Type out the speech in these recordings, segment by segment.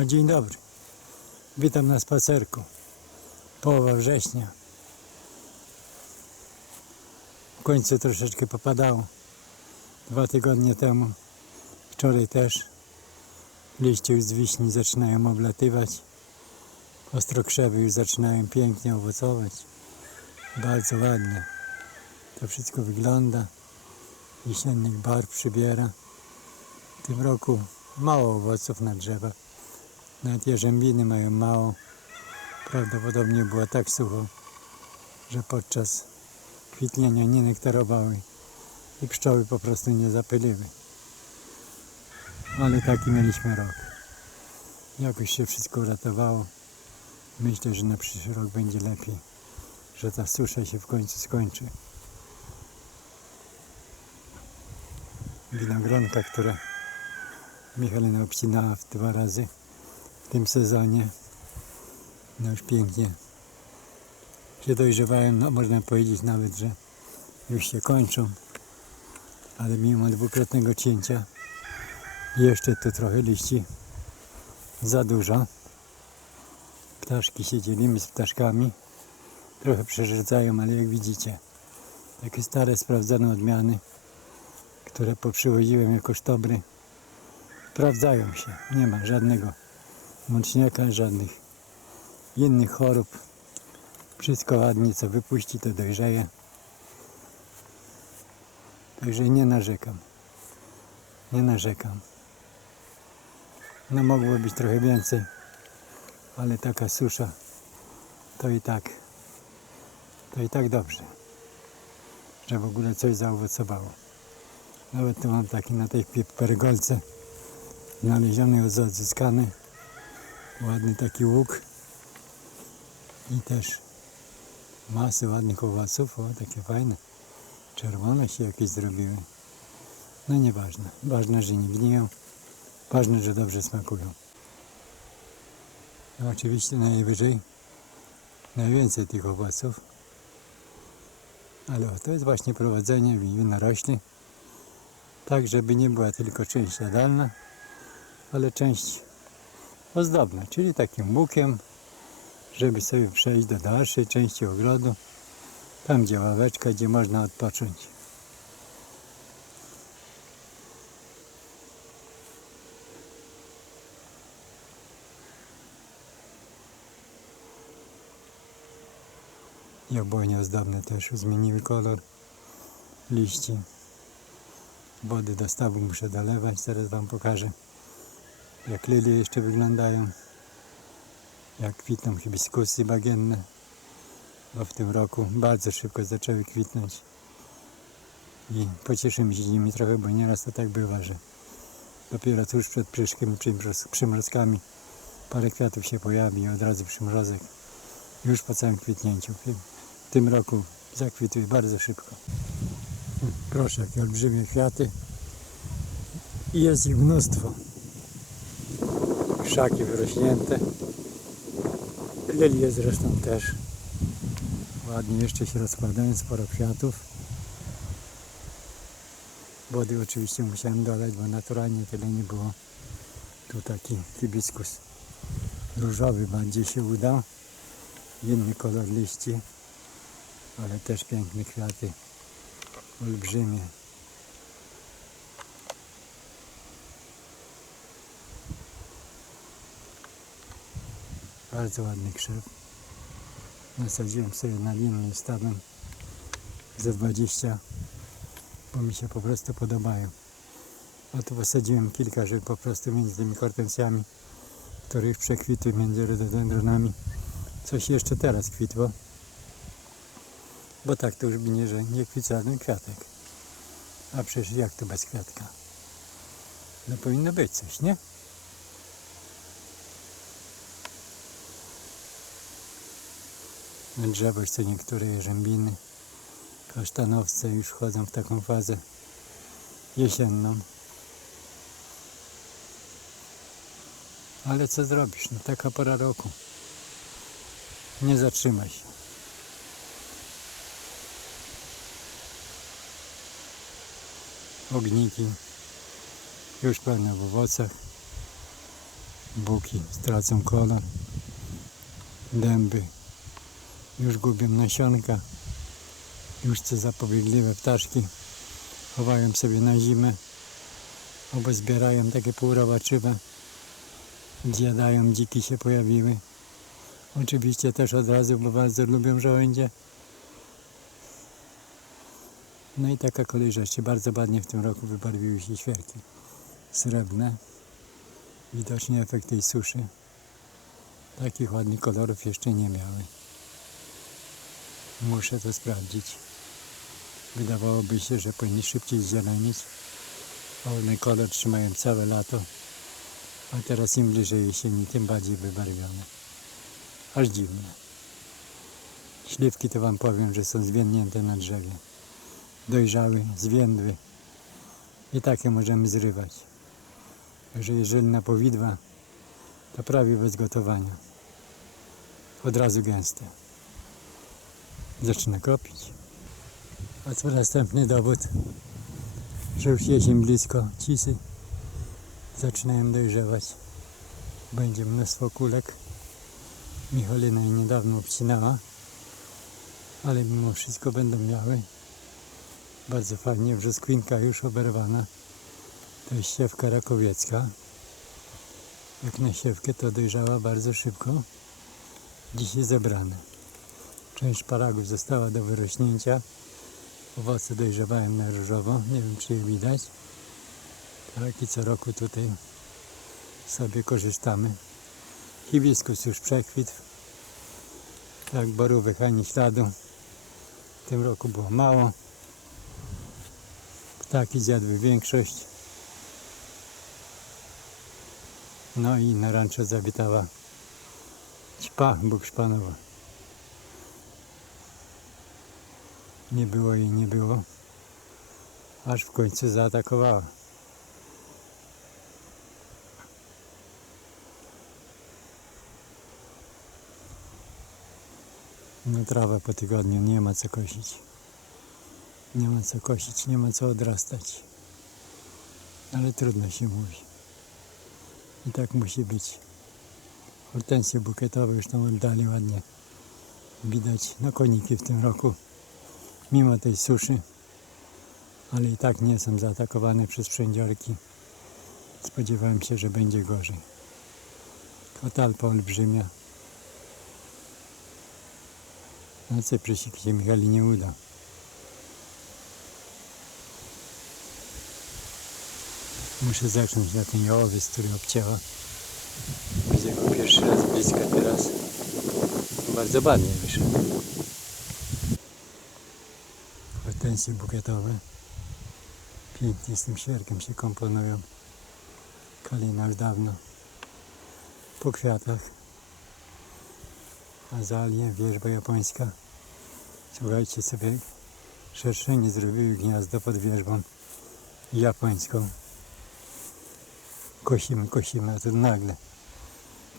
Dzień dobry. Witam na spacerku. Połowa września. W końcu troszeczkę popadało. Dwa tygodnie temu. Wczoraj też. Liście już z wiśni zaczynają oblatywać. Ostrokrzewy już zaczynają pięknie owocować. Bardzo ładnie. To wszystko wygląda. Jesiennych barw przybiera. W tym roku mało owoców na drzewach. Nawet jarzębiny mają mało. Prawdopodobnie było tak sucho, że podczas kwitnienia nie nektarowały i pszczoły po prostu nie zapyliły. Ale taki mieliśmy rok. Jakoś się wszystko uratowało. Myślę, że na przyszły rok będzie lepiej, że ta susza się w końcu skończy. Winogronka, które Michalina obcinała w dwa razy tym sezonie. No już pięknie się dojrzewają, no można powiedzieć nawet, że już się kończą. Ale mimo dwukrotnego cięcia jeszcze tu trochę liści za dużo. Ptaszki się dzielimy z ptaszkami. Trochę przerzedzają, ale jak widzicie, takie stare, sprawdzone odmiany, które poprzywoziłem jako sztobry, sprawdzają się. Nie ma żadnego mączniaka, żadnych innych chorób. Wszystko ładnie, co wypuści, to dojrzeje. Także nie narzekam. Nie narzekam. No mogło być trochę więcej, ale taka susza to i tak, to i tak dobrze, że w ogóle coś zaowocowało. Nawet tu mam taki na tej pergolce znaleziony, odzyskany ładny taki łuk. I też masy ładnych owoców, o takie fajne, czerwone się jakieś zrobiły. No nieważne, ważne, że nie gniją, ważne, że dobrze smakują. No oczywiście najwyżej najwięcej tych owoców, ale to jest właśnie prowadzenie winorośli, tak żeby nie była tylko część jadalna, ale część ozdobna, czyli takim łukiem, żeby sobie przejść do dalszej części ogrodu, tam gdzie ławeczka, gdzie można odpocząć. Jabłonie ozdobne też zmieniły kolor liści. Wody do stawu muszę dolewać, zaraz Wam pokażę jak lilie jeszcze wyglądają, jak kwitną hibiskusy bagienne, bo w tym roku bardzo szybko zaczęły kwitnąć i pocieszymy się nimi trochę, bo nieraz to tak bywa, że dopiero tuż przed pryszkiem, przymroz- przymrozkami parę kwiatów się pojawi i od razu przymrozek już po całym kwitnięciu. W tym roku zakwitły bardzo szybko. Proszę, jakie olbrzymie kwiaty i jest ich mnóstwo krzaki wyrośnięte. Lilie zresztą też. Ładnie jeszcze się rozkładają, sporo kwiatów. Wody oczywiście musiałem dolać, bo naturalnie tyle nie było. Tu taki hibiskus różowy bardziej się udał. Inny kolor liści, ale też piękne kwiaty. Olbrzymie. Bardzo ładny krzew. Nasadziłem sobie na linię stawem ze 20, bo mi się po prostu podobają. A tu posadziłem kilka, żeby po prostu między tymi hortensjami, które już przekwitły między rododendronami, coś jeszcze teraz kwitło. Bo tak to już nie, że nie kwit żaden kwiatek. A przecież jak to bez kwiatka? No powinno być coś, nie? Drzewo jeszcze niektóre jarzębiny, kasztanowce już wchodzą w taką fazę jesienną. Ale co zrobisz? No taka pora roku. Nie zatrzymaj się. Ogniki już pełne w owocach. buki stracą kolor, dęby już gubią nasionka, już te zapobiegliwe ptaszki chowają sobie na zimę, albo zbierają takie półrobaczywe, zjadają, dziki się pojawiły. Oczywiście też od razu, bo bardzo lubią żołędzie. No i taka kolej rzeczy. Bardzo ładnie w tym roku wybarwiły się świerki srebrne. Widocznie efekt tej suszy. Takich ładnych kolorów jeszcze nie miały. Muszę to sprawdzić. Wydawałoby się, że powinni szybciej zielenić. One kolor trzymają całe lato. A teraz im bliżej jesieni, tym bardziej wybarwione. Aż dziwne. Śliwki to wam powiem, że są zwiędnięte na drzewie. Dojrzały, zwiędły. I takie możemy zrywać. Także jeżeli na powidła, to prawie bez gotowania. Od razu gęste. Zaczyna kropić. A co następny dowód, że już jesień blisko, cisy zaczynają dojrzewać. Będzie mnóstwo kulek. Michalina je niedawno obcinała, ale mimo wszystko będą miały. Bardzo fajnie, brzoskwinka już oberwana. To jest siewka rakowiecka. Jak na siewkę to dojrzała bardzo szybko. Dzisiaj zebrane. Część szparagów została do wyrośnięcia. Owoce dojrzewają na różowo. Nie wiem czy je widać. Tak i co roku tutaj sobie korzystamy. Hibiskus już przekwitł. Tak, borówek ani śladu. W tym roku było mało. Ptaki zjadły większość. No i na rancho zawitała ćpa bukszpanowa. Nie było jej, nie było. Aż w końcu zaatakowała. No trawa po tygodniu, nie ma co kosić. Nie ma co kosić, nie ma co odrastać. Ale trudno się mówi. I tak musi być. Hortensje bukietowe już tam oddali ładnie. Widać na koniki w tym roku. Mimo tej suszy. Ale i tak nie są zaatakowane przez przędziorki. Spodziewałem się, że będzie gorzej. Kotalpa olbrzymia. No cyprysik się Michali nie uda. Muszę zacząć na ten jałowiec, który obcięła. Widzę go pierwszy raz blisko teraz. Bardzo ładnie wyszedł. Hortensje bukietowe. Pięknie z tym sierkiem się komponują. Kalina już dawno. Po kwiatach. Azalie, wierzba japońska. Słuchajcie sobie, szerszenie zrobiły gniazdo pod wierzbą japońską. Kosimy, kosimy, a tu nagle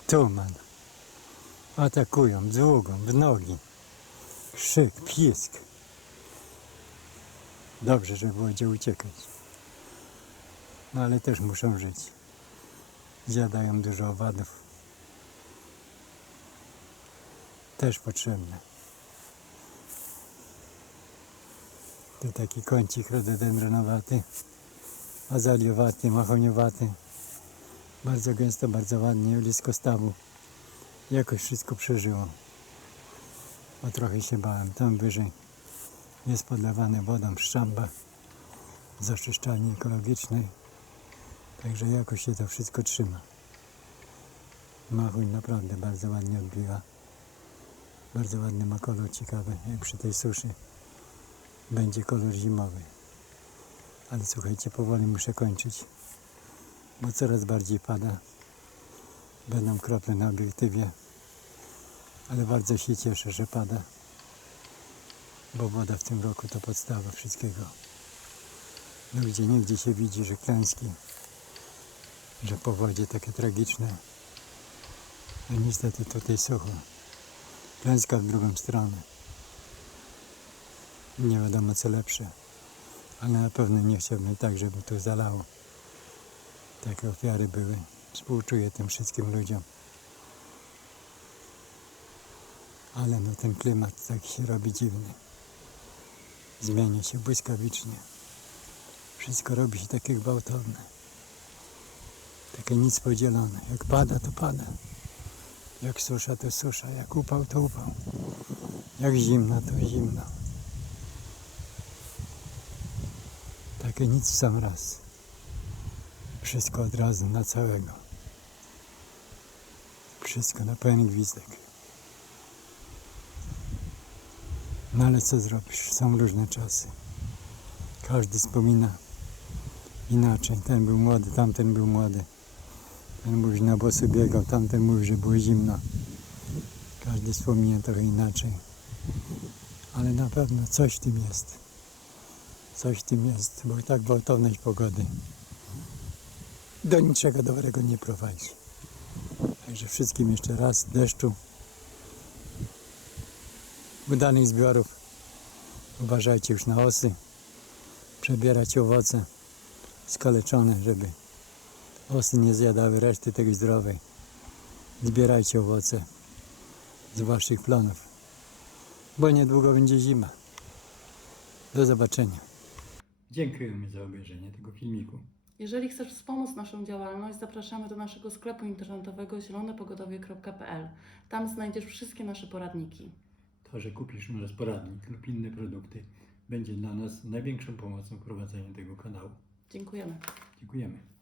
tuman. Atakują długą, w nogi. Krzyk, pisk. Dobrze, żeby było gdzie uciekać. No ale też muszą żyć. Zjadają dużo owadów. Też potrzebne. To taki kącik rododendronowaty, azaliowaty, mahoniowaty. Bardzo gęsto, bardzo ładnie, blisko stawu. Jakoś wszystko przeżyło. Bo trochę się bałem. Tam wyżej jest podlewane wodą szczamba z oczyszczalni ekologicznej. Także jakoś się to wszystko trzyma. Machuń naprawdę bardzo ładnie odbiła. Bardzo ładny ma kolor, ciekawy, jak przy tej suszy. Będzie kolor zimowy. Ale słuchajcie, powoli muszę kończyć, bo coraz bardziej pada. Będą krople na obiektywie, ale bardzo się cieszę, że pada, bo woda w tym roku to podstawa wszystkiego. No gdzie niegdzie się widzi, że klęski, że powodzie takie tragiczne, a niestety tutaj sucho. Klęska w drugą stronę. Nie wiadomo co lepsze, ale na pewno nie chciałbym tak, żeby tu zalało. Takie ofiary były. Współczuję tym wszystkim ludziom. Ale no ten klimat tak się robi dziwny. Zmienia się błyskawicznie. Wszystko robi się takie gwałtowne. Takie nic podzielone. Jak pada, to pada. Jak susza, to susza. Jak upał, to upał. Jak zimno, to zimno. Takie nic w sam raz. Wszystko od razu na całego. Wszystko na pełen gwizdek. No ale co zrobisz? Są różne czasy. Każdy wspomina inaczej. Ten był młody, tamten był młody. Ten mówi, na bosu biegał, tamten mówi, że było zimno. Każdy wspomina trochę inaczej. Ale na pewno coś w tym jest. Coś w tym jest, bo tak gwałtowność pogody do niczego dobrego nie prowadzi. Także wszystkim jeszcze raz deszczu, udanych zbiorów. Uważajcie już na osy. Przebierać owoce skaleczone, żeby osy nie zjadały reszty tej zdrowej. Zbierajcie owoce z waszych plonów, bo niedługo będzie zima. Do zobaczenia. Dziękujemy za obejrzenie tego filmiku. Jeżeli chcesz wspomóc naszą działalność, zapraszamy do naszego sklepu internetowego zielonepogodowie.pl. Tam znajdziesz wszystkie nasze poradniki. Że kupisz u nas poradnik lub inne produkty, będzie dla nas największą pomocą w prowadzeniu tego kanału. Dziękujemy. Dziękujemy.